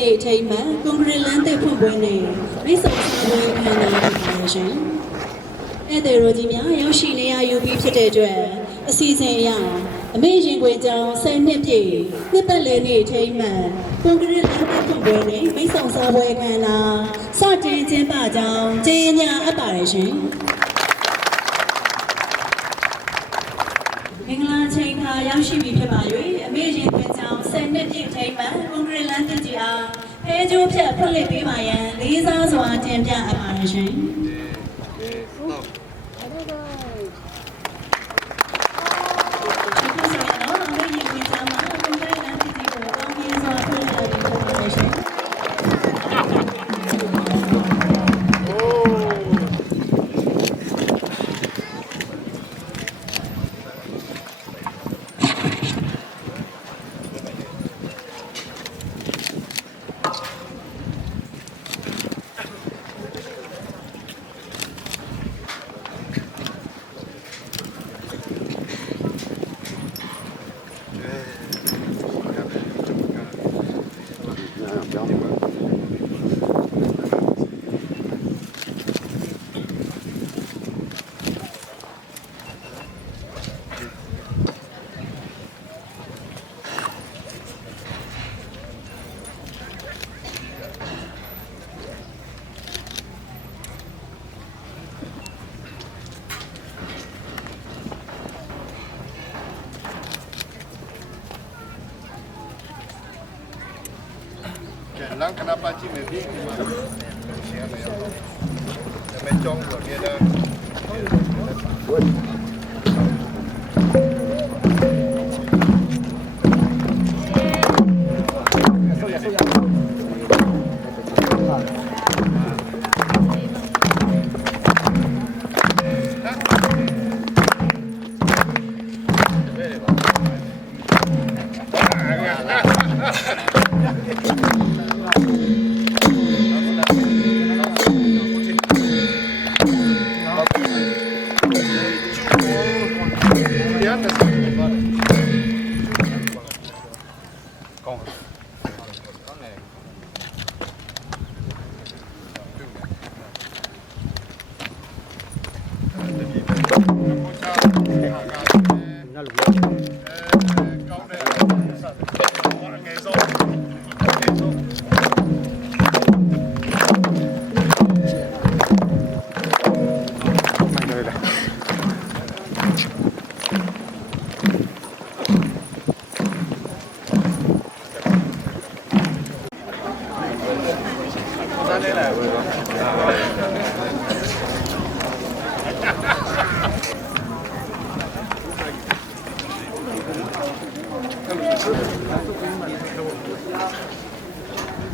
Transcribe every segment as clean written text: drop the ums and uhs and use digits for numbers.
နေ့အချိန်မှာကွန်ကရစ်လမ်းသစ်ဖွင့်ပွဲနဲ့ရိတ်ဆောင်ပွဲအခမ်းအနားဖြစ်ပါရှင်။ဧည့်သည်တော်ကြီးများရောက်ရှိနေရယူပြီးဖြစ်တဲ့အတွက်အစီအစဉ်အရအမေရင်ခွင်ကျောင်း10နှစ်ပြည့်နှစ်ပတ်လည်နေ့အချိန်မှာကွန်ကရစ်လမ်းသစ်ဖွင့်ပွဲနဲ့ရိတ်ဆောင်ပွဲအခမ်းအနားစတင်ကျင်းပကြောင်းကြေညာအပ်ပါတယ်ရှင်။မင်္ဂလာချိန်ခါရောက်ရှိပြီဖြစ်ပါ၍အမေရင်ခွင်ကျောင်း10နှစ်ပြည့်အချိန်မှာကွန်ကရစ်လမ်းသစ်ကြီးအားဖဲကျိုးဖြတ်ဖွင့်လှစ်ပေးပါရန်လေးစားစွာတင်ပြအပ်ပါတယ်ရှင်။Lang kenapa Cimebi? Mencong buat dia dah.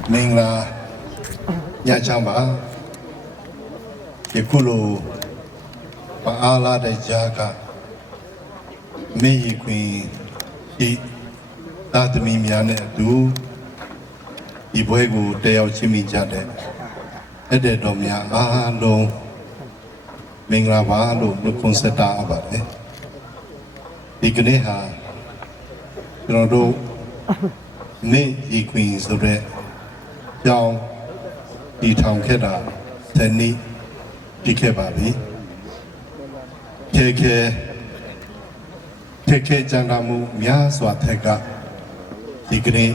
Mingla Nyachamba Yakulu Paala de Jaga Meyi Queen I Tatami Miane Du Ibuegu Deo Chimi Jade အဲ့တဲ့တော်များအားလုံးမင်္ဂလာပါလို့နှုတ်ခွန်းဆက်တာပါတယ်ဒီကနေ့ဟာကျွန်တော်တို့နေဒီကွင်းဆိုတဲ့ကြောင်းဒီထောင်ခဲ့တာတနည်းပြခဲ့ပါပြီခေကြံတာမှုများစွာထက်ကဒီကနေ့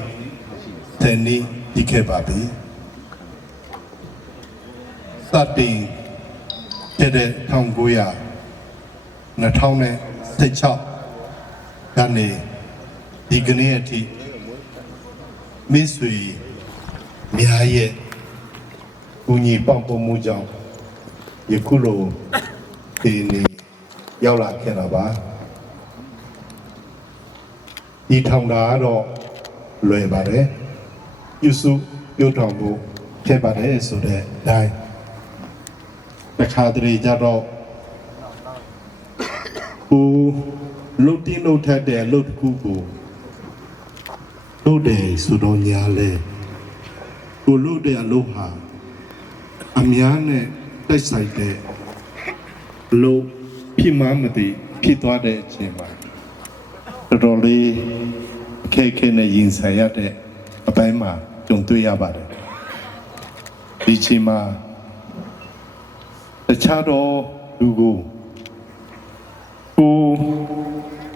တနည်းပြခဲ့ပါပြီစတင်ခဲ့တဲ့2016ကနေဒီကနေ့အထိမိတ်ဆွေများရဲ့ကူညီပံ့ပိုးမှုကြောင့်ယခုလိုဒီနေ့ရောက်လာခဲ့တာပါဒီထောင်တာကတော့လွယ်ပါတယ်ပြုစုပြုထောင်ဖို့ခဲ့ပါတယ်ဆိုတဲ့တိုင်းတစ်ခါတလေကြတော့လုတ်တင်းလုတ်ထက်တဲ့လုတ်တစ်ခုကိုလုတ်တယ်ဆိုတော့ညာလဲကိုလုတ်တဲ့အလုပ်ဟာအများနဲ့တိုက်ဆိုင်တဲ့လို့ဖြစ်မှမသိဖြစ်သွားတဲ့အချိန်မှာတော်တော်လေးခဲနဲ့ရင်ဆိုင်ရတဲ့အပိုင်းမှာကြုံတွေ့ရပါတယ်ဒီချိန်မှာတခြားသောလူကို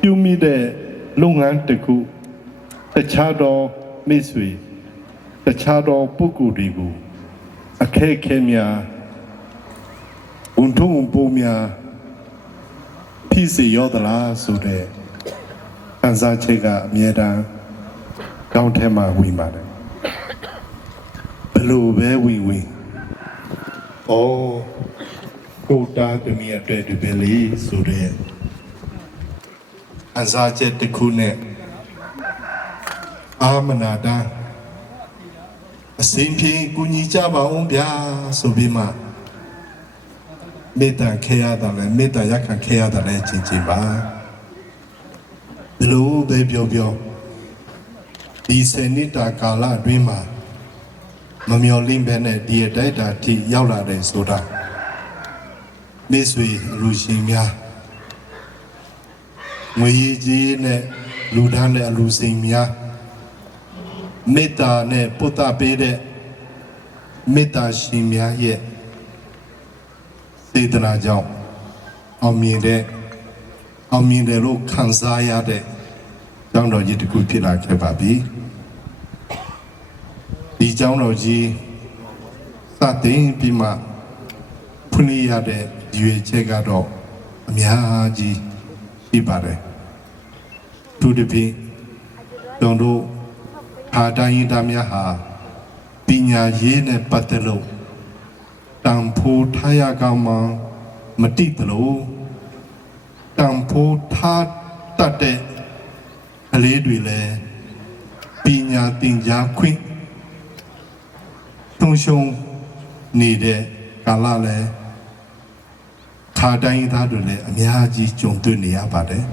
ပြုမိတဲ့လုပ်ငန်းတစ်ခုတခြားသောမိတ်ဆွေတခြားသောပုဂ္ဂိုလ်တွေကိုအခက်ခဲများဝန်ထုံးပုံများဖြစ်စေရသလားဆိုတဲ့ခံစားချက်ကအမြဲတမ်းကောင်းထဲမှာဝင်ပါတယ်ဘလို့ပဲဝင်ကိုတာတမီအတွက်ဒီပဲလေးဆိုတဲ့ခံစားချက်တစ်ခုနဲ့အာမနာတာအစဉ်ပြေကူညီကြပါအောင်ဗျာဆိုပြီးမှမေတ္တာခဲရတာလဲမေတ္တာရခံခဲရတာလဲချင်းပါဒီလိုပဲပြောဒီစနစ်တာကာလအတွင်းမှာမမျော်လင့်ပဲနဲ့ဒီအတိုက်တာထိရောက်လာတယ်ဆိုတာမိတ်ဆွေလူရှင်များငွေကြီးနဲ့လူဒန်းတဲ့အလူစိန်များမေတ္တာနဲ့ပုတ္တပေးတဲ့မေတ္တာရှင်များရဲ့စေတနာကြောင့်အောင်မြင်တယ်လို့ခံစားရတဲ့ကျောင်းတော်ကြီးတစ်ခုဖြစ်လာခဲ့ပါပြီဒီကျောင်းတော်ကြီးစတင်ပြီးမှဖွင့်ရတဲ့ရွေချက်ကတော့အများကြီးရှိပါတယ်သူတစ်ပြည့်ကျွန်တော်ဟာတိုင်းသားများဟာပညာရေးနဲ့ပတ်သက်လို့တန်ဖိုးထားရကောင်းမှမတိတလို့တန်ဖိုးထားတတ်တဲ့ကလေးတွေလည်းပညာသင်ကြားခွင့်သုံးရှုံနေတဲ့ကာလလည်းခါတိုင်းသားတွေလည်းအများကြီးကြုံတွေ့နေရပါတယ်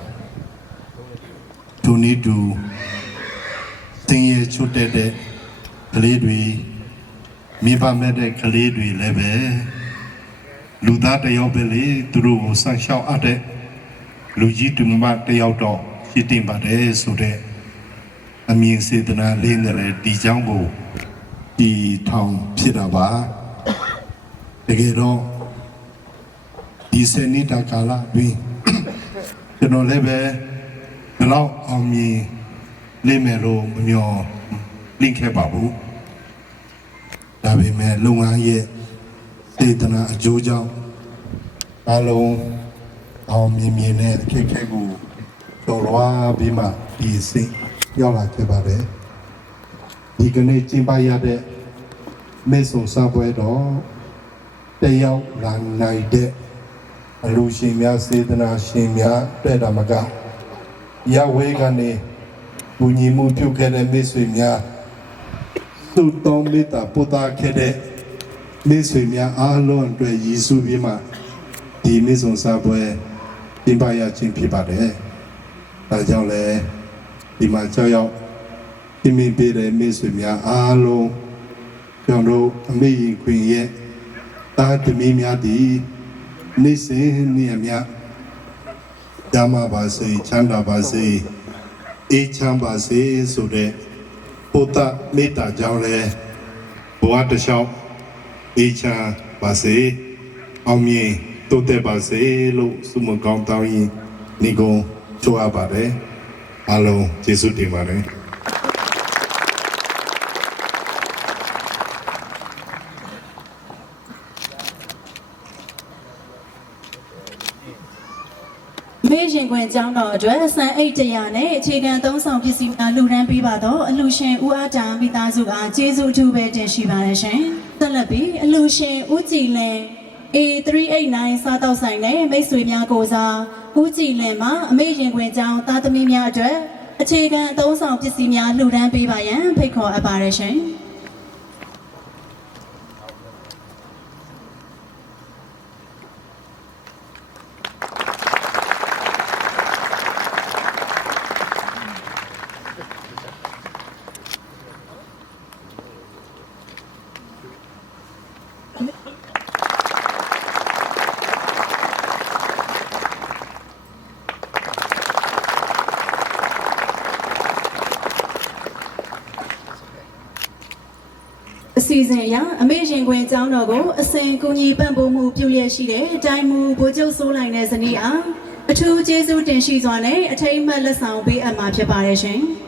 သူနည်းတူသင်ရချွတ်တဲ့ကလေးတွေမိဘမဲ့တဲ့ကလေးတွေလည်းပဲလူသားတယောက်ပဲလေသူတို့ကိုဆန့်ရှောက်အပ်တဲ့လူကြီးတူမတယောက်တော့ရှိတင်ပါတယ်ဆိုတဲ့အမြင်စေတနာလေးနဲ့လည်းဒီเจ้าကိုဒီထောင်ဖြစ်တာပါတကယ်တော့ဒီစနစ်တကာလတွင်ကျွန်တော်လည်းပဲဒီလောက်အောင်မြင်လိမ့်မယ်လို့မမျှော်လင့်ခဲ့ပါဘူးဒါပေမဲ့လုပ်ငန်းရဲ့စေတနာအကျိုးကြောင့်အလုံးအောင်မြင်နဲ့အခက်အခဲကိုတော်လွားပြီးမှဒီစိတ်ရောက်လာခဲ့ပါတယ်ဒီကနေ့ကျင်းပရတဲ့မေဆုံစပွဲတော်တယောက်လာနိုင်တဲ့အလူရှင်များစေတနာရှင်များတဲ့တာမကရဝေးကနေဘူညီမှုပြုခဲ့တဲ့မိတ်ဆွေများသူ့တော်မေတ္တာပို့တာခဲ့တဲ့မိတ်ဆွေများအားလုံးအတွက်ရည်စူးပြီးမှဒီမေဆုံစပွဲကျင်းပရခြင်းဖြစ်ပါတယ်ဒါကြောင့်လည်းဒီမှာကြောက်ရောက်ပြင်းပြပေးတဲ့မိတ်ဆွေများအားလုံးကျွန်တော်အမေရင်ခွင်ရဲ့ သားသမီးများသည်နေ့စဉ်နေ့အမျှဓမ္မပါစေချမ်းသာပါစေအေးချမ်းပါစေဆိုတဲ့ဘုဒ္ဓမေတ္တာကြောင့်လည်းဘဝတစ်လျှောက်အေးချမ်းပါစေအောင်မြင်တိုးတက်ပါစေလို့ဆုမကောင်းတောင်းရင်ညီကုန်းချွားပါတယ်အားလုံးကျေးဇူးတင်ပါတယ် မေရှင်ခွင်ကျောင်းတော်အတွက်စံအိတ်တရားနဲ့အခြေခံသုံးဆောင်ပစ္စည်းများလှူဒန်းပေးပါတော့အလှရှင်ဦးအားတာမိသားစုအားကျေးဇူးအထူးပဲတင်ရှိပါတယ်ရှင်။ဆက်လက်ပြီးအလှရှင်ဦးကြည်လင် A389 စားတောက်ဆိုင်နဲ့မိတ်ဆွေများကိုစားဦးကြည်လင်မှာအမေရှင်ခွင်ကျောင်းသားသမီးများအတွက်အခြေခံသုံးဆောင်ပစ္စည်းများလှူဒန်းပေးပါရန်ဖိတ်ခေါ်အပ်ပါတယ်ရှင်။ အစီအစဉ်အရအမေရှင်ခွင်ကျောင်းတော်ကိုအစဉ်ကူညီပံ့ပိုးမှုပြုလျက်ရှိတဲ့တိုင်းမူဗိုလ်ချုပ်စိုးနိုင်တဲ့ဇနီးအားအထူးကျေးဇူးတင်ရှိစွာနဲ့အထိမ်းအမှတ်လက်ဆောင်ပေးအပ်မှာဖြစ်ပါတယ်ရှင်။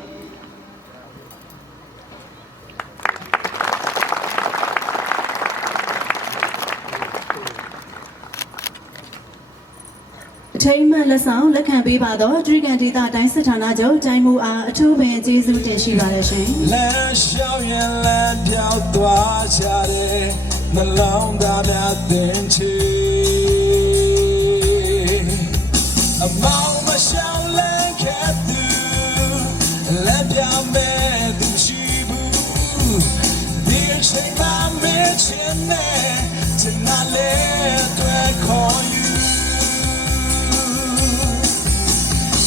အထိမ်းအမှတ်လက်ဆောင်လက်ခံပေးပါတော့ဒရိကန်ဒေသတိုင်းစစ်ဌာနချုပ်တိုင်းမူအားအထူးပင်ကျေးဇူးတင်ရှိပါတယ်ရှင်။ လမ်းလျှောက်ရင်လမ်းပြောက်သွားကြတယ်နှလုံးသားများတင်ချီအမောင်မရှောင်လန်းခဲ့သူလက်ပြောင်းမဲ့သူရှိဘူးဒီအချိန်မှမချင်နဲ့ချင်နာလေတွေ့ခေါ်ယူ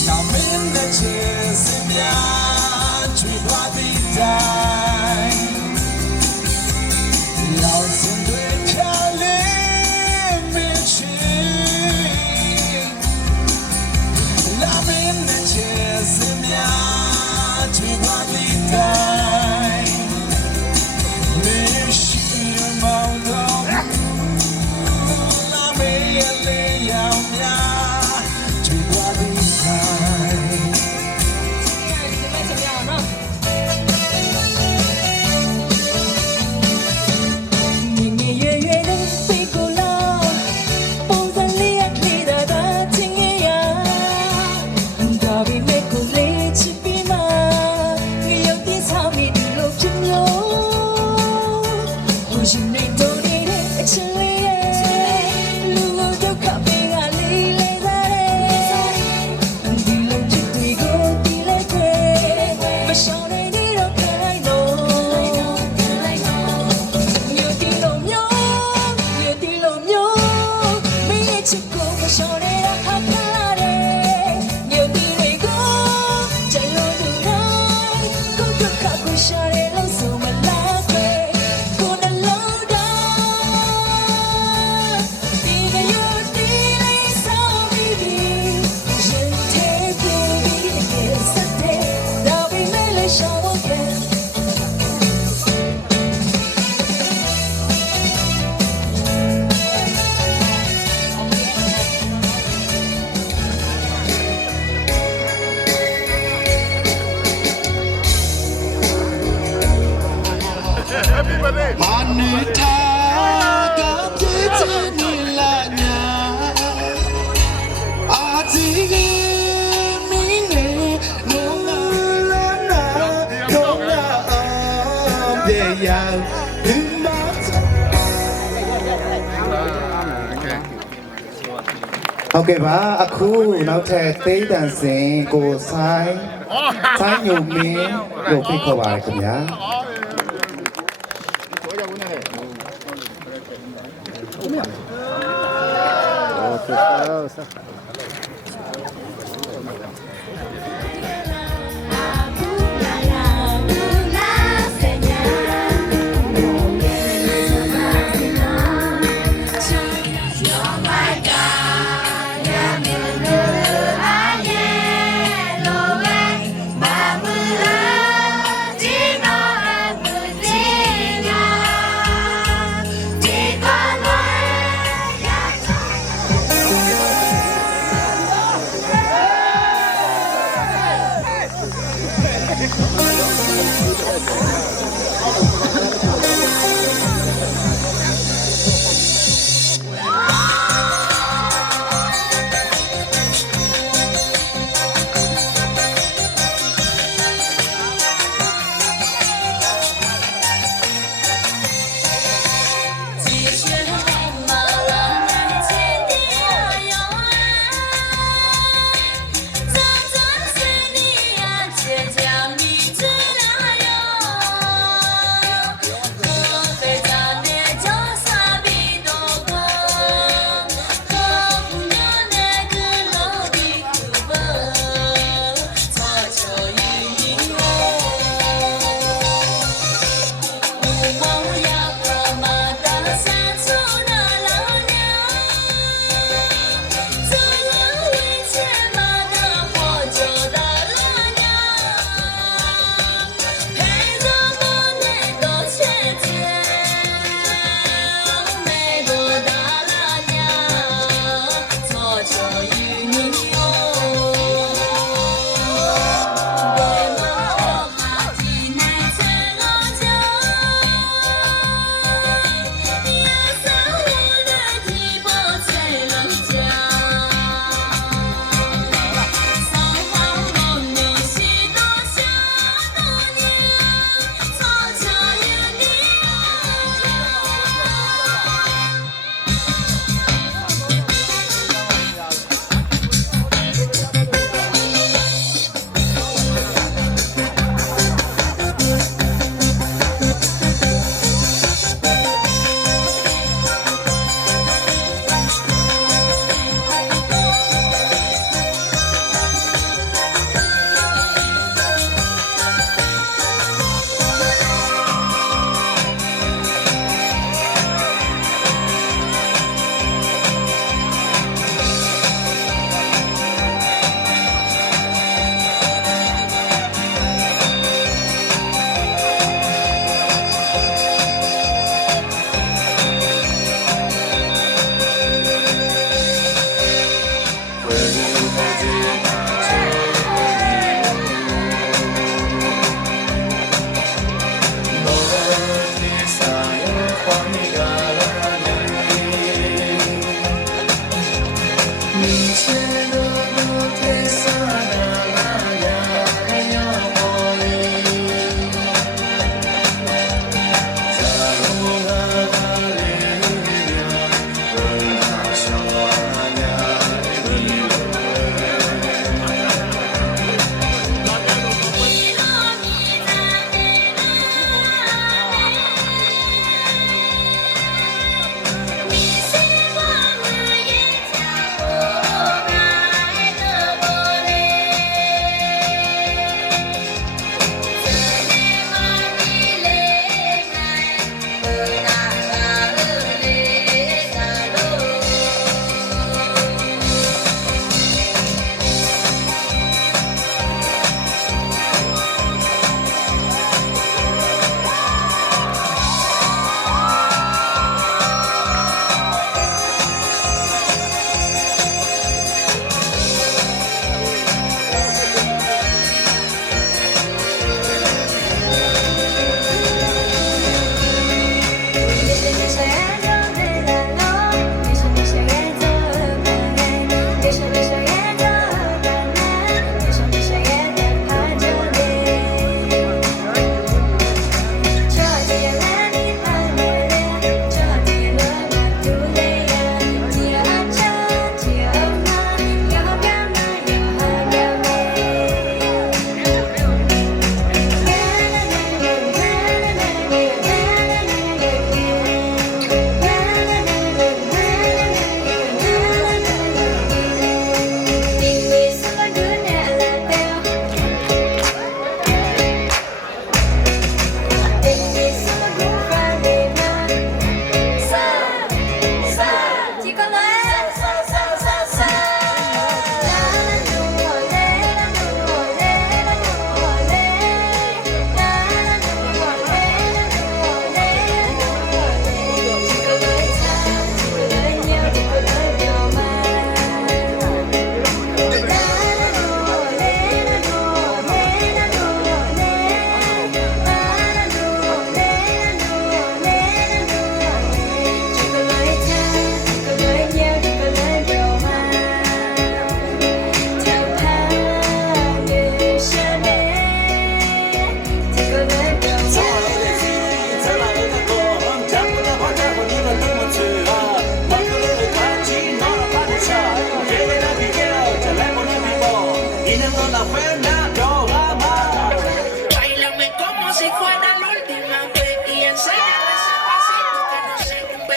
Now in the chairs in ya, treat what we die. Lost in the calling machine. Love in the chairs in ya, treat what we die. Machine mount up, love me a lay out ya, treat what we die.ဟုတ်ကဲ့ပါအခုနောက်ထပ်သိန်းတန်စင်ကိုဆိုင်ညုံမင်းတို့ဖိတ်ခေါ်ပါရခင်ဗျာ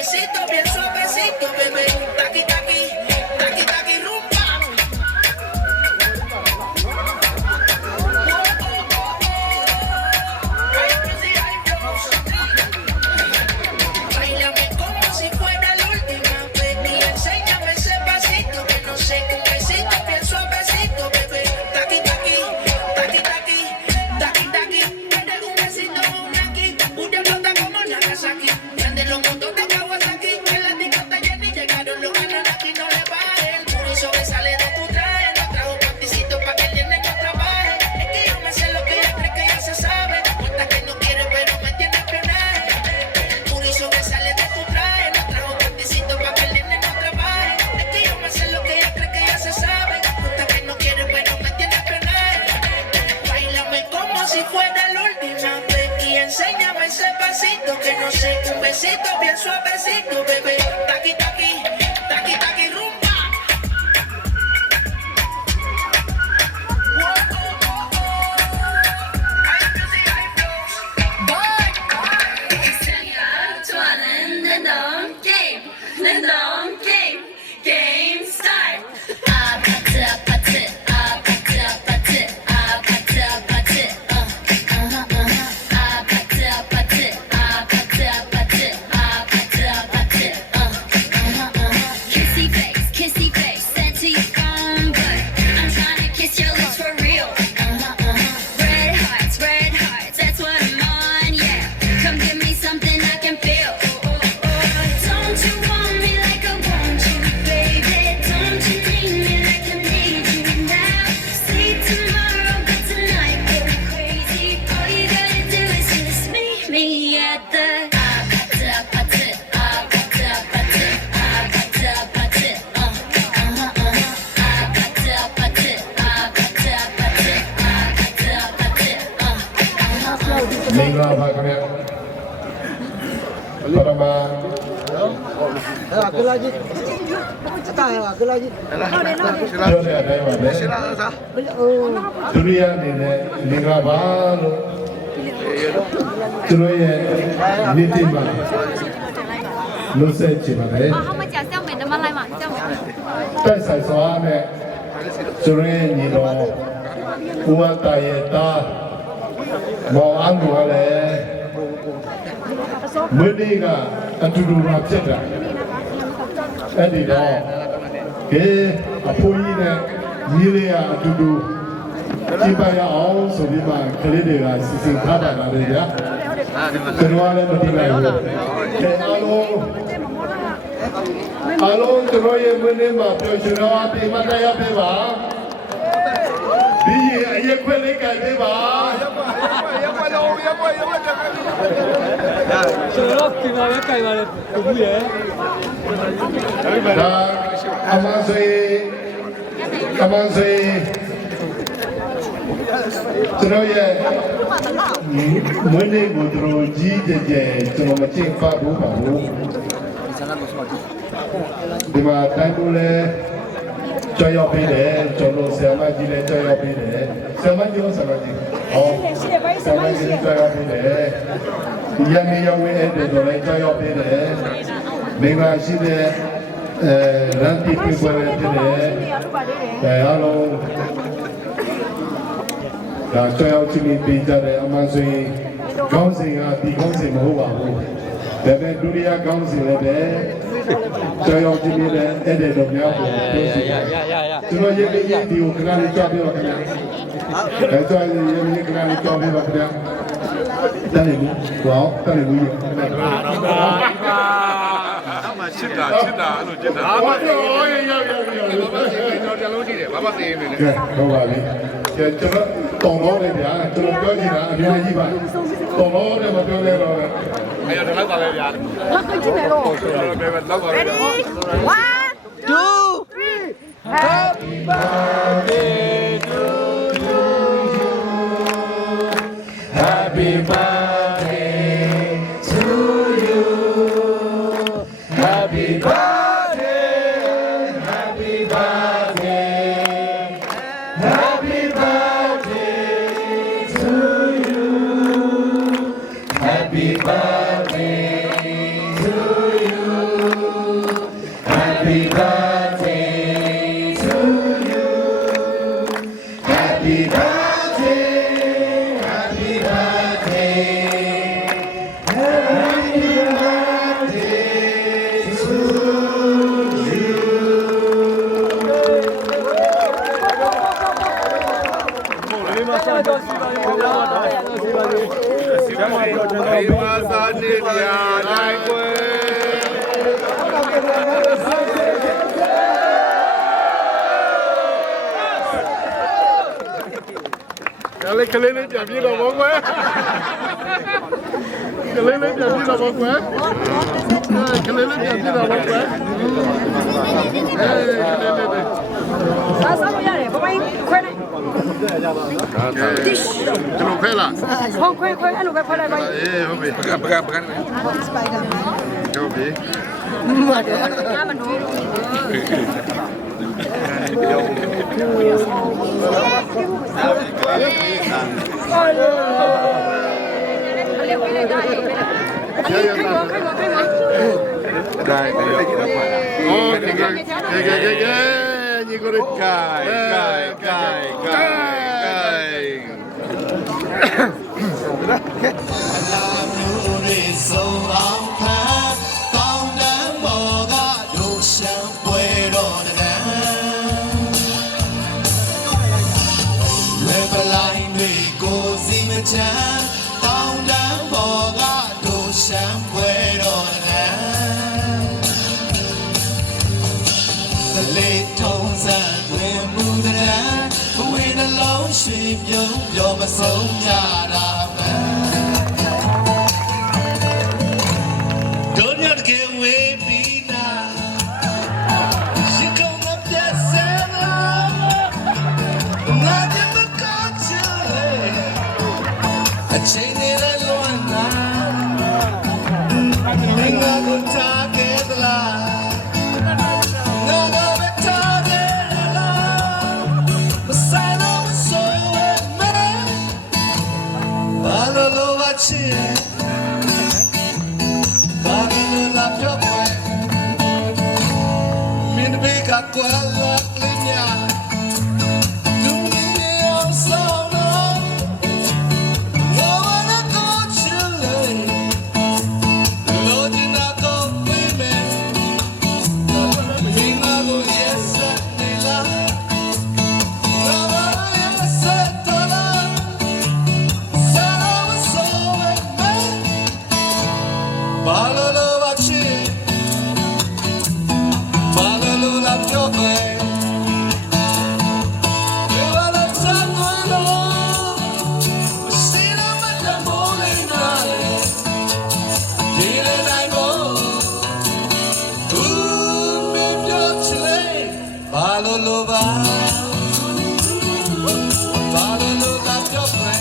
besito bien suavecito, bebé. Taqui, taqui, taqui, taqui, rumba. Ay, Lucy, ay, Rose. Báilame como si fuera la última vez y enséñame ese pasito que no sé, un besito bien suavecito, bebé. Taqui, taqui, taqui, taqui, taqui, taqui. Eres un besito, un aquí, una flota como Nagasaki. Prende los mundos de Kawasaki, en la discota llena y llegaron los ganan aquí, no le baje. El puro y sobresale de tu traje, no trajo panticito pa' que el nene no trabaje. Es que yo me sé lo que ella cree que ya se sabe, cuenta que no quiere pero me tiene espionaje. El puro y sobresale de tu traje, no trajo panticito pa' que el nene no trabaje. Es que yo me sé lo que ella cree que ya se sabe, cuenta que no quiere pero me tiene espionaje. Báilame como si fuera la última vez y enséñame ese pasito que no sé, un besito bien suavecito, bebé. Taqui, taqui, taqui, taqui, rumba. Whoa, oh, oh, oh. Ay, Lucy, ay, Rose. Game start. Kissy face, sent to your phone, but I'm trying to kiss your lips for real. Red hearts, that's what I'm on, yeah. Come give me something I can feel. Don't you want me like I want you, baby? Don't you need me like I need you now? See tomorrow, but tonight go crazy. All you gotta do is just meet me at the Mingla Bhagavad Parama Cái gì? Cái gì?ပြောတဲ့အတိုင်းပါပဲသူရိယအနေနဲ့မင်္ဂလာပါလို့သူတို့ရဲ့နေ့တိမှာလို့ဆက်ချင်ပါတယ် không mà chả xem mình mà lại mà xem တိုက်ဆိုင်စွာနဲ့သူတို့ရဲ့ညီတော်ဦးဝတာရဲ့သားမောင်အောင်ကလည်းမွေးနေ့ကအတူတူမှဖြစ်တာအဲ့ဒီတော့အဖိုးကြီးနဲ့ညီလေးကအတူတူကြည့်ပါရအောင်ဆိုပြီးမှကလေးတွေကစီစဉ်ထားတာပါလေဗျာကျွန်တော်လည်းမသိနိုင်ဘူးအားလုံးကျွန်တော်ရဲ့မွေးနေ့မှာပျော်ရွှင်တော်အပြင်မတရားပေးပါဒီအရက်ခွက်လေးကြိုက်ပေးပါ Sửa lốp thì mà cái cây mà cũng vậy. ဒါအမဆွေကျွန်တော်ရဲ့မွေးနေ့ကိုသူတို့ကြီးကြဲကြဲကျွန်တော်မချိတ်ပါဘူးပါဘူးဒီမှာတိုင်းကိုလည်းကြောက်ရောက်ပေးတယ်ကျွန်တော်ဆရာမကြီးလည်းကြောက်ရောက်ပေးတယ်ဆရာမကြီးရောဆရာမကြီးဟောဆရာမကြီးကြောက်ရောက်ပေးတယ်ရန်နေရောက်ဝင်တဲ့တော်လည်းကြောက်ရောက်ပေးတယ်မင်္ဂလာရှိတဲ့ရန်တီပြေပွဲတဲ့အားလုံးဒါကြောက်ရောက်ချင်းပေးကြတယ်အမှန်ဆိုရင်ကောင်းစဉ်ကဒီကောင်းစဉ်မဟုတ်ပါဘူးဒါပေမဲ့ဒုတိယကောင်းစဉ်လည်းပဲကြောက်ရောက်ချင်းတဲ့အဲ့တဲ့တော်များကိုပြောစီကျွန်တော်ရေးပြီးဒီကိုခဏလေးကြောက်ပြပါခင်ဗျာအဲ့ကြောက်ရေးပြီးခဏလေးကြောက်ပြပါခင်ဗျာတန်းနေဘူးတော့တန်းနေဘူးချစ်တာအဲ့လိုချစ်တာဘာလို့ရောက်ကျွန်တော်ကြည့်တယ်ဘာမှသိရင်လည်း ကဲဟုတ်ပါပြီကဲကျွန်တော်တောင်းတော့လေဗျာကျွန်တော်ပြောချင်တာအများကြီးပါတောင်းတော့လည်းမပြောလဲတော့ အဲ့တော့လောက်ပါပဲဗျာလောက်ကြည့်မယ်လို့လောက်ပါပဲ Ready? 1, 2, 3. Happy birthday to you. Happy birthday to you Happy birthday Happy birthday Happy birthday to you Happy birthday to you Happy birthday to you. Happy birthday. Happy birthday. Happy birthday to you. လေးမစားတော့စီပါလေးပြောတော့စီပါလေးစီပါလေးတော့ကျွန်တော် ဒီမှာစားနေကြတိုင်းကွယ်ကလေးလေးပြန်ပြေးတော့ဘောကွယ်ကလေးလေးပြန်ပြေးတော့ဘောကွယ်ကလေးလေးပြန်ပြေးတော့ဘောကွယ်စားစားလို့ရတယ်ဘာမှခွဲနိုင်ကျွန်တော်ဖဲလား ဟောခွဲအဲ့လိုပဲခွဲလိုက်ပါ အေးဟုတ်ပြီပကစပိုက်ဒါမန် ဟုတ်ပြီ နားမနိုးလို့ညီကိုကိုYou're my soul, don't you get away, Pina? She come up that seven. Not ever got you. I chain it alone now. I'm not going to get the line. Quella linea tu mi sono non go chile lo di na go me mi na go yes ni la la yes to la so me balo lo vachi balo la piove e vado sanguino sino me la molinare dire dai mo mi piace lei balo lo va balo lo la piove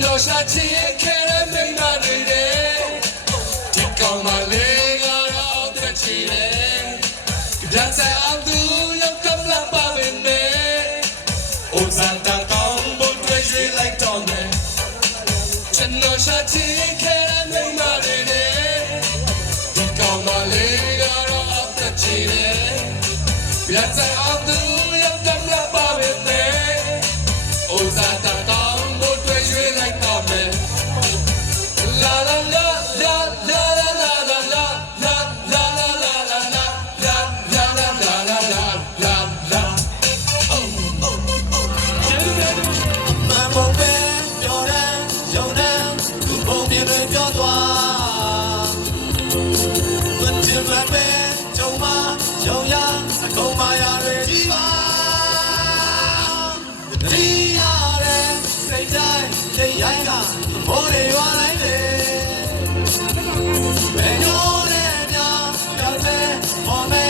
No shati kere me marire tikko malega ro chile dansa andu yo kamla pa bene o santa tong bo twe shui like tone no shati kere me marire tikko malega ro chile dansa andu yo kamla pa bene o santa tong bo twe shui like tone la la la la la la la la la la la la la Oh,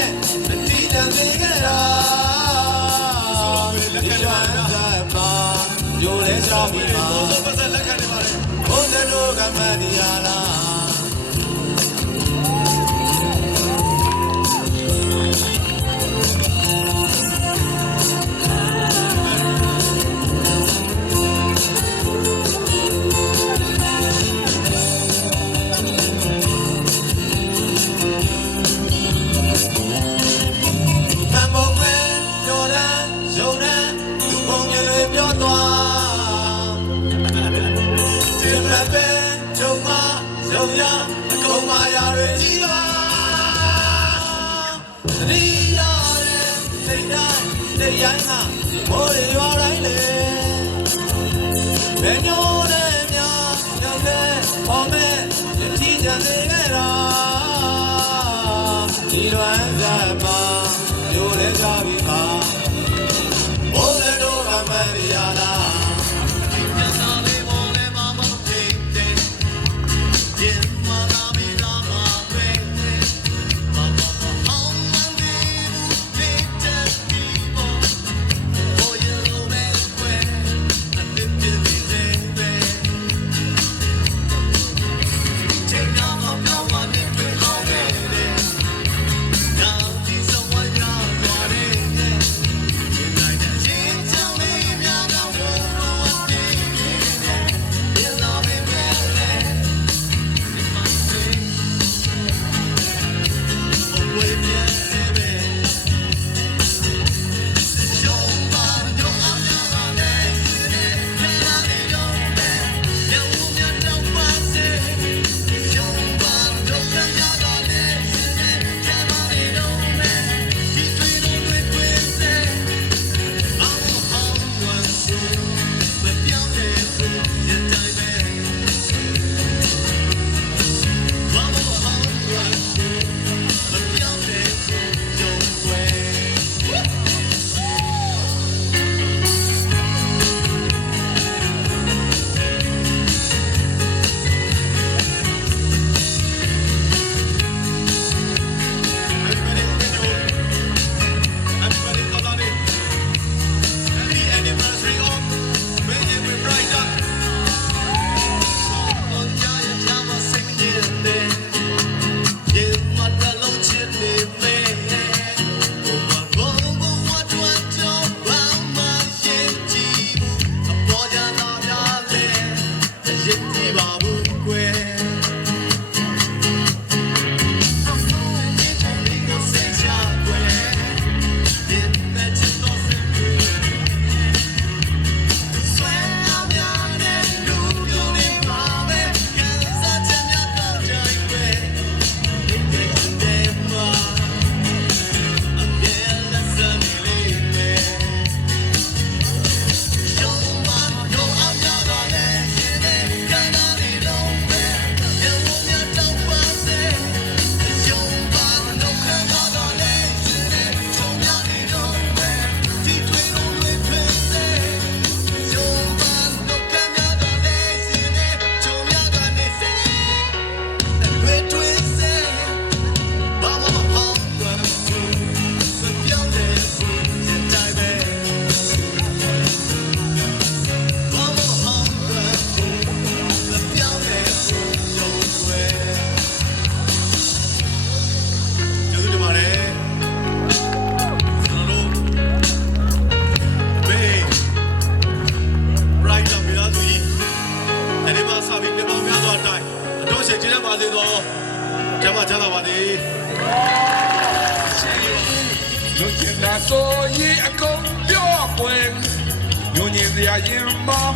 ဒီရတဲ့စိတ်တိုင်းတဲ့ရိုင်းမှာဘော်ရွာတိုင်းလေဘယ်ညိုတဲ့များရောက်တဲ့ပေါ်မဲ့ဒီကြနေကြတာဒီလွမ်းစပ်မှာမျိုးလဲကြပြီပါဘိုးလည်းတို့ကမရရတာ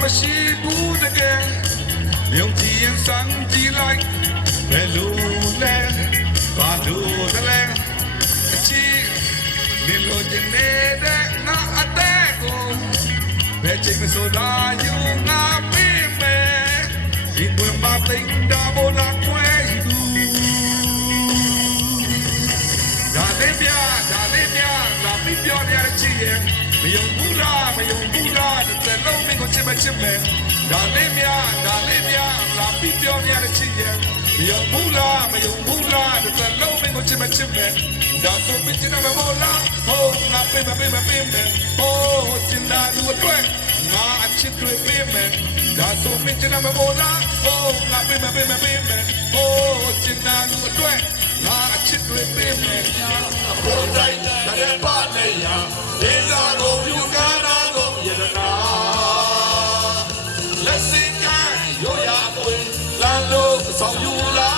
မရှိဘူးတကယ်မြုံကြည့်ရင်စမ်းကြည့်လိုက်ဘယ်လိုလဲဘာလို့လဲအချီဒီလိုချင်နေတဲ့ငါအတဲ့ကိုဘယ်ချိန်မဆိုလာယူငါပေးမယ်ဒီကွန်ပါသိန်းဒါဘောလာခွဲသူဒါလေးပြလာပြီးပြောနေရချင်ရင်မယုံဘူးလားဒီလုံးမင်းကိုချစ်မယ်ဒါလေးမြလာပြီးပြောနေရချင်ရင်မယုံဘူးလားဒီလုံးမင်းကိုချစ်မယ်ဒါဆိုမင်းချင်မမို့လားဟိုငါပေးမယ်ဟိုချင်တာလူအတွက်ငါအချစ်တွေပေးမယ်ဒါဆိုမင်းချင်မမို့လားဟိုငါပေးမယ်ဟိုချင်တာလူအတွက်ငါအချစ်တွေပေးမယ်အဖို့တိုင်းတဲ့ပါနေရဒေသကိုယူကားနာကိုယရနာလက်စင်ကရိုးရပွင့်လမ်းလို့ဆောင်ယူလာ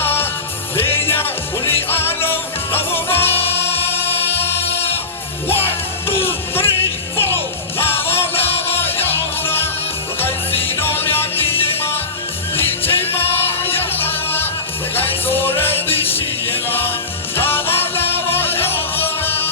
လေယာဝရီအားလုံးတော့ပါ 1 2 3 4လာပါရောက်လာခိုင်စီတော်များဒီမှာဒီချိန်မှာရောက်လာခိုင်ဆိုရသည်ရှိရလားလာပါရောက်လာ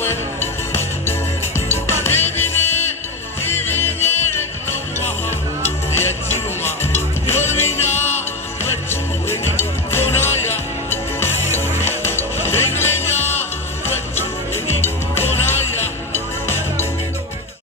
ဝမ်း